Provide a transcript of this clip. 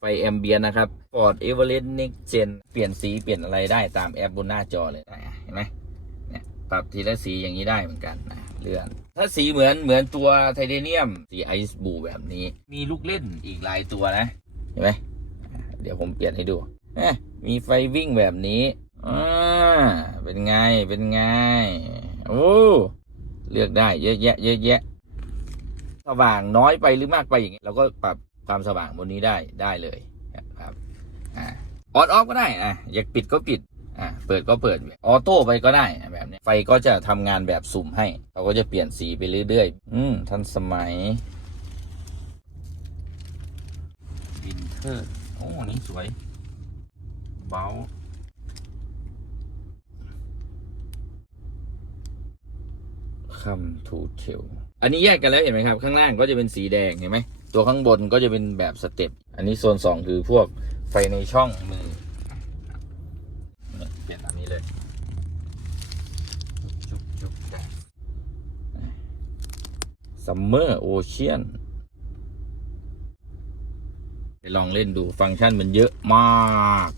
ไฟแอมเบียนนะครับ Ford Everest Next Gen เจนเปลี่ยนสีเปลี่ยนอะไรได้ตามแอปบนหน้าจอเลยนะเห็นไหมเนี่ยปรับทีละสีอย่างนี้ได้เหมือนกันนะเลื่อนถ้าสีเหมือนเหมือนตัวไทเทเนียมสีไอซ์บูแบบนี้ มีลูกเล่นอีกหลายตัวนะ เห็นไหมเดี๋ยวผมเปลี่ยนให้ดูมีไฟวิ่งแบบนี้อ่าเป็นไงเป็นไงโอ้เลือกได้เยอะแยะเยอะแยะสว่างน้อยไปหรือมากไปอย่างนี้เราก็ปรับ ความสว่างบนนี้ได้ได้เลยครับอออนออฟก็ได้อะอยากปิดก็ปิดอ่าเปิดก็เปิดออโต้ไปก็ได้แบบนี้ ไฟก็จะทำงานแบบสุ่มให้ เราก็จะเปลี่ยนสีไปเรื่อยๆ อืมทันสมัยวินเทอร์โอ้นี่สวย เบาคัมทูเทลอันนี้แยกกันแล้วเห็นไหมครับ ข้างล่างก็จะเป็นสีแดงเห็นไหม ตัวข้างบนก็จะเป็นแบบสเต็ป อันนี้โซนสองคือพวกไฟในช่องมือเปลี่ยนอันนี้เลยซัมเมอร์โอเชียนไปลองเล่นดูฟังก์ชันมันเยอะมาก